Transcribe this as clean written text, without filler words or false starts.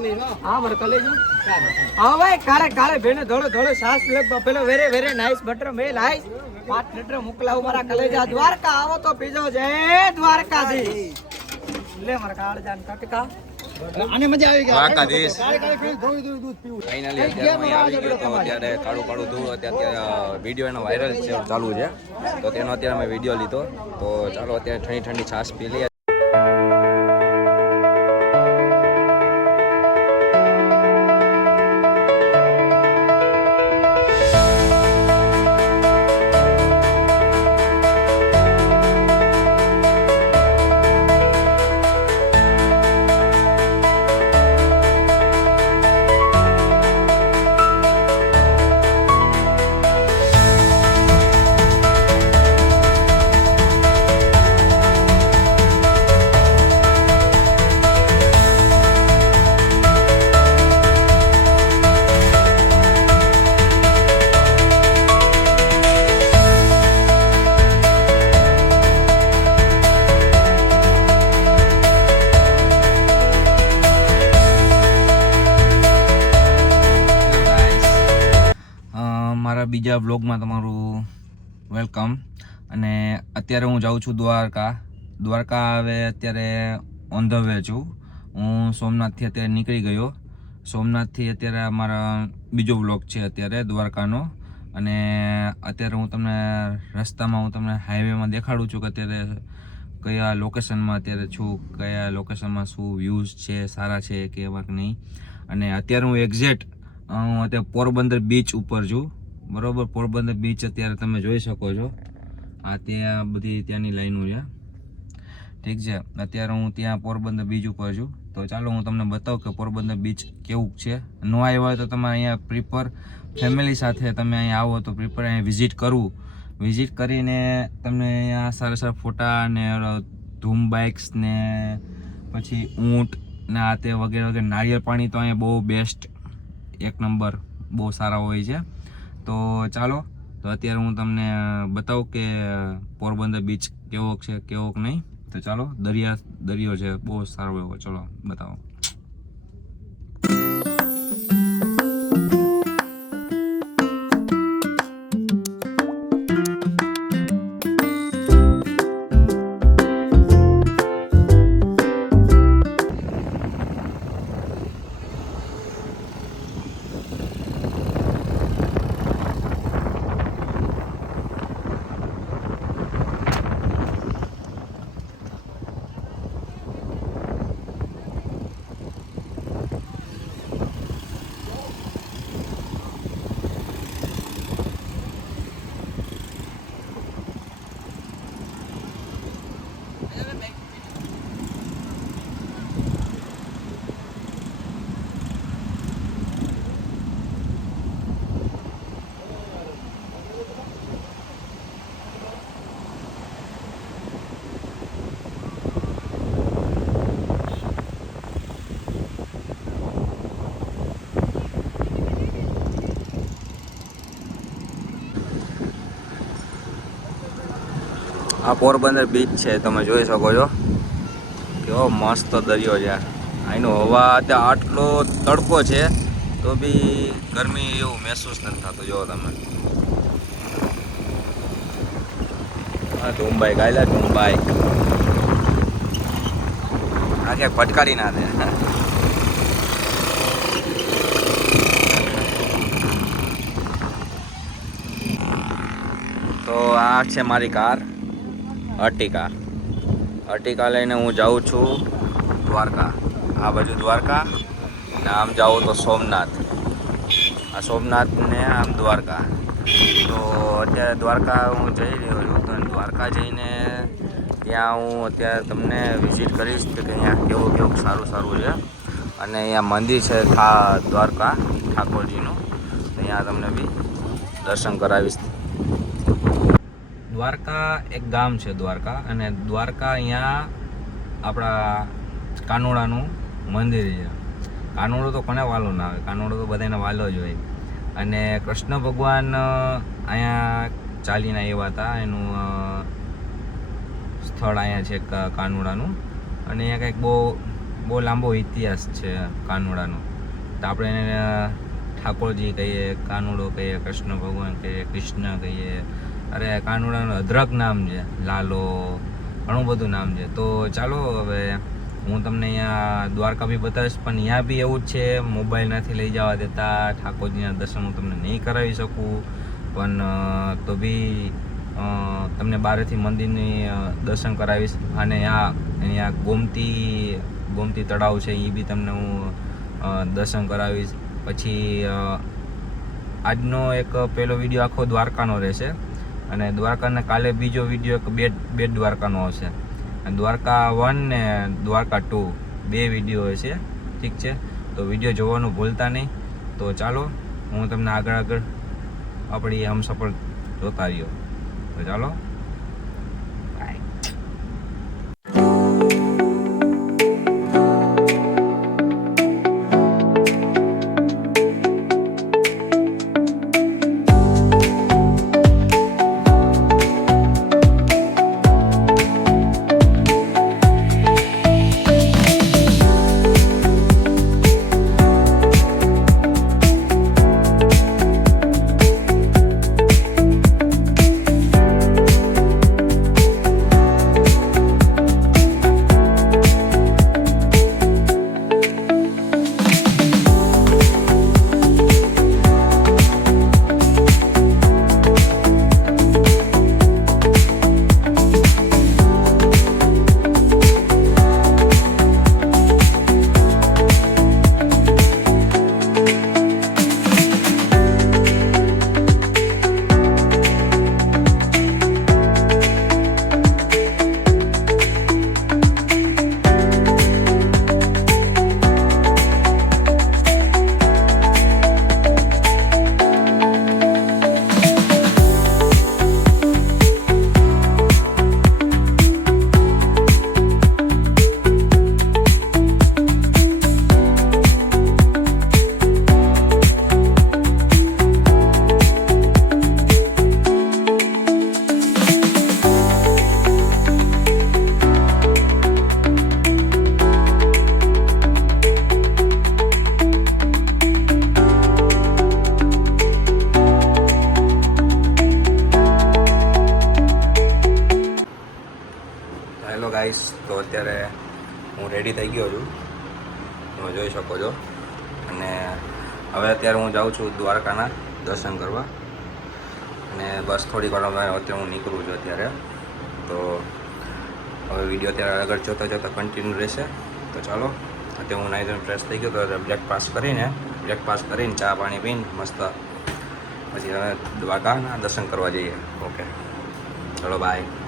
હા મારે કલેજો હા ભાઈ કારે કારે ભેને ધોળો ધોળો સાસ પેલો વેરે વેરે નાઈસ બટર મે નાઈસ 5 લિટર મોકલાવું મારા કલેજા દ્વારકા આવો તો પીજો જય દ્વારકાધીશ લે મારા કાળ જાન કટકા આને મજા આવી ગઈ દ્વારકાધીશ દૂધ પીવું ફાઇનલી અત્યારે આવી ગયો તો અત્યારે કાળું કાળું ધૂળ અત્યારે વિડીયો એનો વાયરલ છે ચાલુ છે તો તેનો અત્યારે મેં વિડીયો લીધો તો ચાલો અત્યારે ઠંડી ઠંડી છાશ પી લઈએ મારા બીજા બ્લોગમાં તમારું વેલકમ અને અત્યારે હું જાઉં છું દ્વારકા હવે અત્યારે ઓન ધ વે છું હું સોમનાથથી અત્યારે નીકળી ગયો સોમનાથથી અત્યારે અમારા બીજો બ્લોગ છે અત્યારે દ્વારકાનો અને અત્યારે હું તમને રસ્તામાં હું તમને હાઈવેમાં દેખાડું છું કે અત્યારે કયા લોકેશનમાં અત્યારે છું કયા લોકેશનમાં શું વ્યૂઝ છે સારા છે કે એવા કે નહીં અને અત્યારે હું એક્ઝેક્ટ હું અત્યારે પોરબંદર બીચ ઉપર છું બરોબર પોરબંદર બીચ અત્યારે તમે જોઈ શકો છો આ ત્યાં બધી ત્યાંની લાઈનો છે ઠીક છે અત્યારે હું ત્યાં પોરબંદર બીચ ઉપર છું તો ચાલો હું તમને બતાવું કે પોરબંદર બીચ કેવું છે ન આવ્યા હોય તો તમે અહીંયા પ્રિફર ફેમિલી સાથે તમે અહીંયા આવો તો પ્રિફર અહીંયા વિઝિટ કરીને તમને અહીંયા સારા સારા ફોટા ને ધૂમ બાઇક્સ ને પછી ઊંટ ને આ તે વગેરે વગેરે નારિયેળ પાણી તો અહીંયા બહુ બેસ્ટ એક નંબર બહુ સારા હોય છે તો ચાલો તો અત્યારે હું તમને બતાવું કે પોરબંદર બીચ કેવો છે કેવો નહીં તો ચાલો દરિયો છે બહુ સારો એવો ચલો બતાવો આ પોરબંદર બીચ છે તમે જોઈ શકો છો કેવો મસ્ત દરિયો છે અહીંનો હવા અત્યારે આટલો તડકો છે તો બી ગરમી એવું મહેસૂસ નથી થતું જો તમે હા ધૂમબાઈક આયલા ધૂમબાઈક આ ક્યાંક ફટકારી ના દે તો આ છે મારી કાર અર્ટિકા લઈને હું જાઉં છું દ્વારકા આ બાજુ દ્વારકા ને આમ જાઉં તો સોમનાથ આ સોમનાથ ને આમ દ્વારકા તો અત્યારે દ્વારકા હું જઈ રહ્યો છું તો દ્વારકા જઈને ત્યાં હું અત્યારે તમને વિઝિટ કરીશ કે અહીંયા કેવું સારું છે અને અહીંયા મંદિર છે દ્વારકા ઠાકોરજીનું અહીંયા તમને બી દર્શન કરાવીશ દ્વારકા એક ગામ છે દ્વારકા અને દ્વારકા અહીંયા આપણા કાનોડાનું મંદિર છે કાનોડો તો કોને વાલો ના આવે કાનોડો તો બધાને વાલો જ હોય અને કૃષ્ણ ભગવાન અહીંયા ચાલીને આવ્યા હતા એનું સ્થળ અહીંયા છે કાનોડાનું અને અહીંયા કંઈક બહુ બહુ લાંબો ઇતિહાસ છે કાનુડાનો. તો આપણે એને ઠાકોરજી કહીએ, કાનુડો કહીએ, કૃષ્ણ ભગવાન કહીએ, કૃષ્ણ કહીએ. અરે કાનુડાનું અદ્રક નામ છે, લાલો, ઘણું બધું નામ છે. તો ચાલો હવે હું તમને અહીંયા દ્વારકા બી બતાવીશ, પણ અહીંયા બી એવું જ છે, મોબાઈલ નથી લઈ જવા દેતા. ઠાકોરજીના દર્શન હું તમને નહીં કરાવી શકું, પણ તો બી તમને બહારથી મંદિરની દર્શન કરાવીશ. અને અહીંયા ગોમતી તળાવ છે, એ બી તમને હું દર્શન કરાવીશ. પછી આજનો એક પહેલો વિડીયો આખો દ્વારકાનો રહેશે, અને દ્વારકાના કાલે બીજો વિડીયો એક બેટ દ્વારકાનો આવશે. દ્વારકા 1 ને દ્વારકા 2 બે વિડીયો હશે. ઠીક છે, તો વિડીયો જોવાનું ભૂલતા નહીં. તો ચાલો હું તમને આગળ આપણી હમસફર જોતા રહ્યો. તો ચાલો, ગાઈસ. તો અત્યારે હું રેડી થઈ ગયો છું, તમે જોઈ શકો છો. અને હવે અત્યારે હું જાઉં છું દ્વારકાના દર્શન કરવા. અને બસ થોડીક વાર અત્યારે હું નીકળું છું અત્યારે. તો હવે વિડીયો અત્યારે આગળ જોતા કન્ટિન્યુ રહેશે. તો ચાલો, અત્યારે હું નાઈ ધોઈને ફ્રેશ થઈ ગયો. તો બ્રેકફાસ્ટ કરીને ચા પાણી પીને મસ્ત પછી હવે દ્વારકાના દર્શન કરવા જઈએ. ઓકે, ચલો બાય.